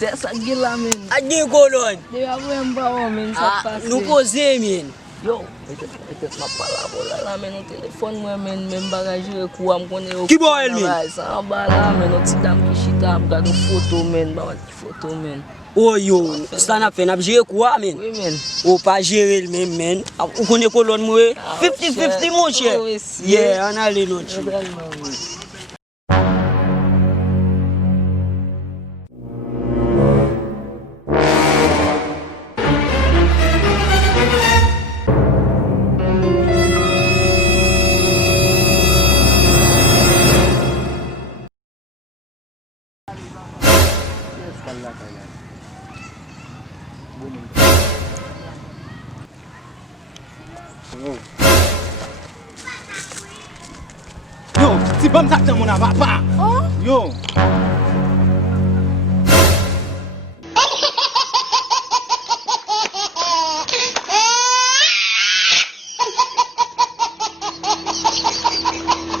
te sa gen la men. A gen kolon. De ya mwen ba ou men sa pase. Nou koze men. Yo, peut-être ma parole là men au téléphone moi men bagage kou am konnen yo. Ki bo el men? Ça ba la men on ti dame ki chita am gade photo men, ba photo men. Oh yo, ça n'a fait n'a jere quoi men? Oui men. Ou pas gérer le même men. Ou connaît kolon moi 50-50 mon cher. Yeah, on allait l'autre. Yo, si bam sak dan mon papa. Oh? Yo.